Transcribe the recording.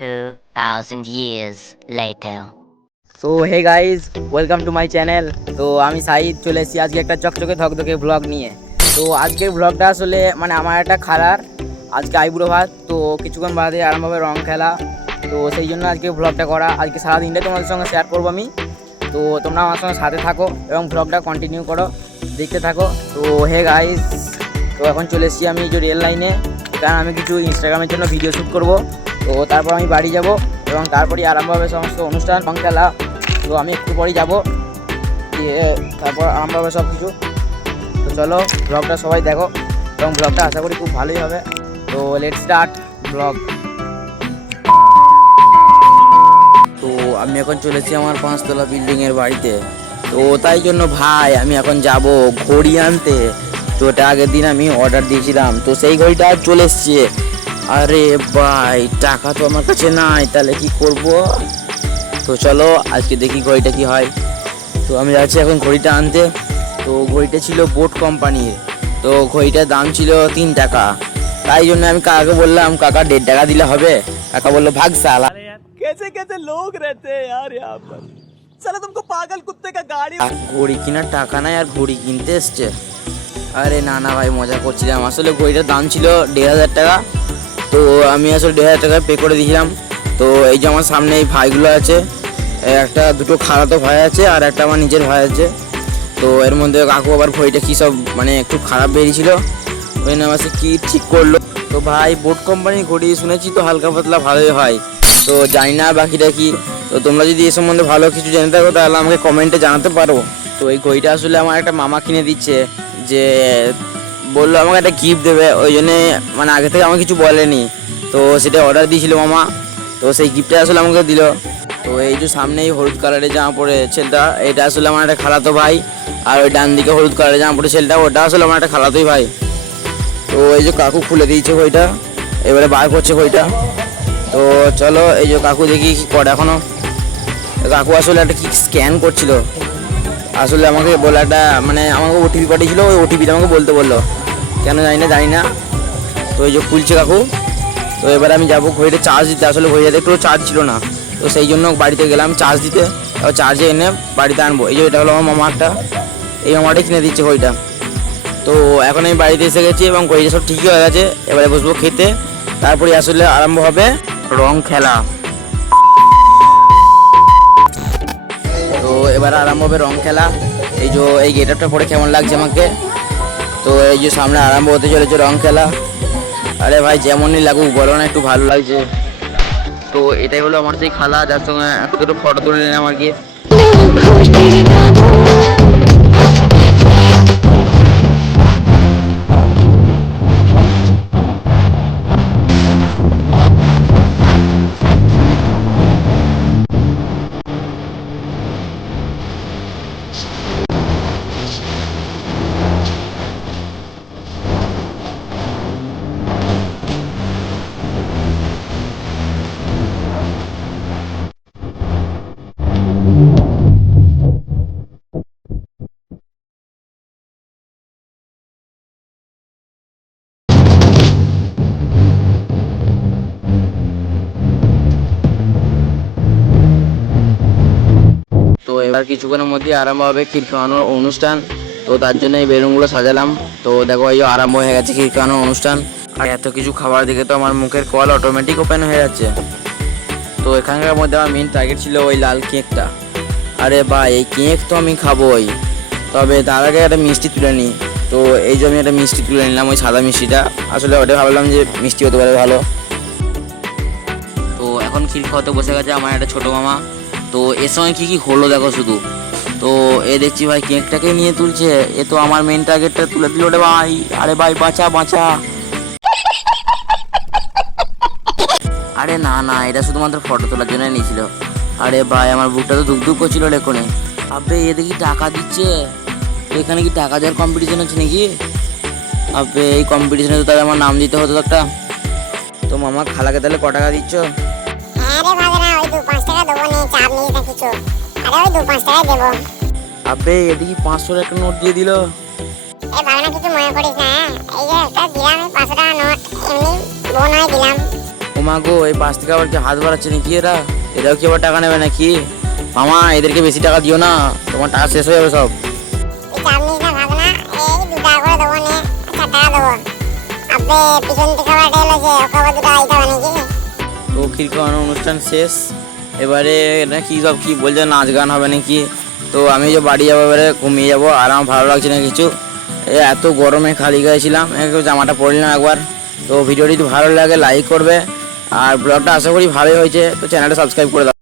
2000 years later. So hey guys welcome to my channel তো আমি সাইদ চলে এসেছি আজকে একটা চকচকে ধকধকে ব্লগ নিয়ে। তো আজকের ব্লগটা আসলে মানে আমার একটা খালার, আজকে আইবুড়ো ভাত, তো কিছুক্ষণ বাদে আরামভাবে রং খেলা। তো সেই জন্য আজকে ব্লগটা করা। আজকে সারাদিনটা তোমাদের সঙ্গে শেয়ার করব আমি। তো তোমরা আমার সঙ্গে সাথে থাকো এবং ব্লগটা কন্টিনিউ করো, দেখতে থাকো। তো হে গাইস তো এখন চলে এসেছি আমি যে রেল লাইনে কারণ আমি কিছু ইনস্টাগ্রামের জন্য ভিডিও শ্যুট করব। তো তারপর আমি বাড়ি যাব এবং তারপরেই আরম্ভ হবে সমস্ত অনুষ্ঠান খেলা। তো আমি একটু পরেই যাব। তারপর আরম্ভ হবে সব কিছু তো চলো ব্লগটা সবাই দেখো এবং ব্লগটা আশা করি খুব ভালোই হবে। তো লেট স্টার্ট ব্লগ তো আমি এখন চলেছি আমার পাঁচতলা বিল্ডিংয়ের বাড়িতে। তো তাই জন্য ভাই আমি এখন যাব ঘড়ি আনতে। তো ওটা আগের দিন আমি অর্ডার দিয়েছিলাম তো সেই ঘড়িটা আজ চলে এসছে আরে ভাই টাকা তো আমার কাছে নাই তাহলে কি করব তো চলো আজকে দেখি ঘড়িটা কি হয় তো আমি যাচ্ছি এখন ঘড়িটা আনতে তো ঘড়িটা ছিল বোট কোম্পানির তো ঘড়িটার দাম ছিল তিন টাকা তাই জন্য আমি কাকাকে বললাম কাকা দেড় টাকা দিলে হবে কাকা বললো ভাগ সালা कैसे कैसे लोग रहते हैं यार यहाँ पर साला तुमको पागल कुत्ते का गाड़ी আর ঘড়ি কেনার টাকা নাই আর ঘড়ি কিনতে এসছে আরে না না ভাই, মজা করছিলাম। আসলে ঘড়িটার দাম ছিল দেড় হাজার টাকা। তো আমি আসলে দেড় হাজার টাকা পে করে দিয়েছিলাম। তো এই যে আমার সামনে এই ভাইগুলো আছে, একটা দুটো খালাতো ভাই আছে আর একটা আমার নিজের ভাই আছে। তো এর মধ্যে কাকু আবার ঘড়িটা কী সব মানে একটু খারাপ বেরিয়েছিল। ওই জন্য আমার কী ঠিক করল। তো ভাই বোট কোম্পানির ঘড়ি শুনেছি তো হালকা পাতলা ভালোই হয়। তো জানি না বাকিটা কি। তো তোমরা যদি এ সম্বন্ধে ভালো কিছু জেনে থাকো, তাহলে আমাকে কমেন্টে জানাতে পারো। তো এই ঘড়িটা আসলে আমার একটা মামা কিনে দিচ্ছে, যে বলল আমাকে একটা গিফট দেবে, ওই জন্যে মানে আগে থেকে আমাকে কিছু বলেনি। তো সেটা অর্ডার দিয়েছিল মামা, তো সেই গিফটটা আসলে আমাকে দিল। তো এই যে সামনেই হলুদ কালারের জামা পরে ছেলেটা, এটা আসলে আমার একটা খালাতো ভাই, আর ওই ডান দিকে হলুদ কালারের জামা পরে ছেলেটা, ওটা আসলে আমার একটা খালাতোই ভাই। তো এই যে কাকু খুলে দিয়েছে বইটা এবারে বার করছে বইটা তো চলো, এই যে কাকু দেখি করে এখনও। কাকু আসলে একটা কি স্ক্যান করছিল। আসলে আমাকে বলে একটা মানে আমাকে ওটিপি পাঠিয়েছিল, ওই ওটিপিটা আমাকে বলতে বলল। কেন জানি না জানি না। তো এই যে খুলছে কাকু, তো এবার আমি যাব ঘড়িতে চার্জ দিতে। আসলে ঘড়িটাতে একটু চার্জ ছিল না। তো সেই জন্য বাড়িতে গেলাম চার্জ দিতে। এবার চার্জে এনে বাড়িতে আনব। এই যে এটা হলো আমার মামারটা এই মামাটাই কিনে দিচ্ছে ঘড়িটা। তো এখন আমি বাড়িতে এসে গেছি এবং ঘড়িটা সব ঠিকই হয়ে গেছে। এবারে বসবো খেতে। তারপরে আসলে আরম্ভ হবে রং খেলা। এবার আরম্ভ হবে রং খেলা। এই যে এই গেটআপটা পরে কেমন লাগছে আমাকে? তো এই যে সামনে আরম্ভ হতে চলেছে রং খেলা। আরে ভাই, যেমনই লাগুক, বলো না, একটু ভালো লাগছে। তো এটাই হলো আমার সেই খালা, যার সঙ্গে একটু ফটো তুলে নিলাম আর কি তো এবার কিছুক্ষণের মধ্যে আরম্ভ হবে ক্ষীর খাওয়ানোর অনুষ্ঠান। তো তার জন্য এই বেলুনগুলো সাজালাম। তো দেখো এই আরম্ভ হয়ে গেছে ক্ষীর খাওয়ানোর অনুষ্ঠান। আর এত কিছু খাবার দেখে তো আমার মুখের কল অটোমেটিক ওপেন হয়ে যাচ্ছে। তো এখানকার মধ্যে আমার মেন টার্গেট ছিল ওই লাল কেকটা। আরে ভাই, এই কেক তো আমি খাবোই। তবে তার আগে একটা মিষ্টি তুলে নিই। তো এই যে আমি একটা মিষ্টি তুলে নিলাম ওই সাদা মিষ্টিটা। আসলে ওটা ভাবলাম যে মিষ্টি হতে পারে ভালো। তো এখন ক্ষীর খাওয়াতে বসে গেছে আমার একটা ছোটো মামা। তো এর সময় কী কী হলো দেখো শুধু। তো এ দেখছি ভাই কেকটাকে নিয়ে তুলছে। এ তো আমার মেন টার্গেটটা তুলে দিল রে ভাই। আরে ভাই, বাঁচা বাঁচা। আরে না না, এটা শুধুমাত্র ফটো তোলার জন্য নিয়েছিল। আরে ভাই, আমার বুকটা তো দুক দুক করছিল রেখনে আবে, এ দেখি টাকা দিচ্ছে। এখানে কি টাকা দেওয়ার কম্পিটিশন হচ্ছে নাকি? আবে, এই কম্পিটিশনে তো তাহলে আমার নাম দিতে হতো একটা। তো মামা, খালাকে তাহলে ক টাকা দিচ্ছ? দু পাঁচ টাকা দেবো নি চাপ নিস না কিছু। আরে ওই দু পাঁচ টাকা দেবো। আবে এদিকে পাঁচশোর একটা নোট দিয়ে দিল। এ ভাবে না কিছু মনে করিস না হ্যাঁ? এই যে একটা দিলাম এই পাঁচশো টাকা নোট এমনি বোন হয়ে দিলাম। ওমা গো এই পাশ থেকে আবার কি হাত বাড়াচ্ছে নাকি এরা? এরাও কি আবার টাকা নেবে নাকি? মামা এদেরকে বেশি টাকা দিও না তোমার টাকা শেষ হয়ে যাবে সব। তুই চাপ নিস না ভাবনা এই দু টাকা করে দেবো নে আচ্ছা টাকা দেবো। আপনি পিছন থেকে আবার টেল ওকে আবার দু টাকা দিতে হবে নাকি? তো খিরকানো অনুষ্ঠান শেষ? এবারে না কি সব কি বলছে, নাচ গান হবে নাকি? তো আমি যে বাড়ি যাব এবারে, ঘুমিয়ে যাব আর আমার ভালো লাগছে না কিছু। এত গরমে খালি গেছিলাম জামাটা পরে নিলাম একবার। তো ভিডিওটি ভালো লাগে লাইক করবে। আর ব্লগটা আশা করি ভালোই হয়েছে, তো চ্যানেলটা সাবস্ক্রাইব করে দাও।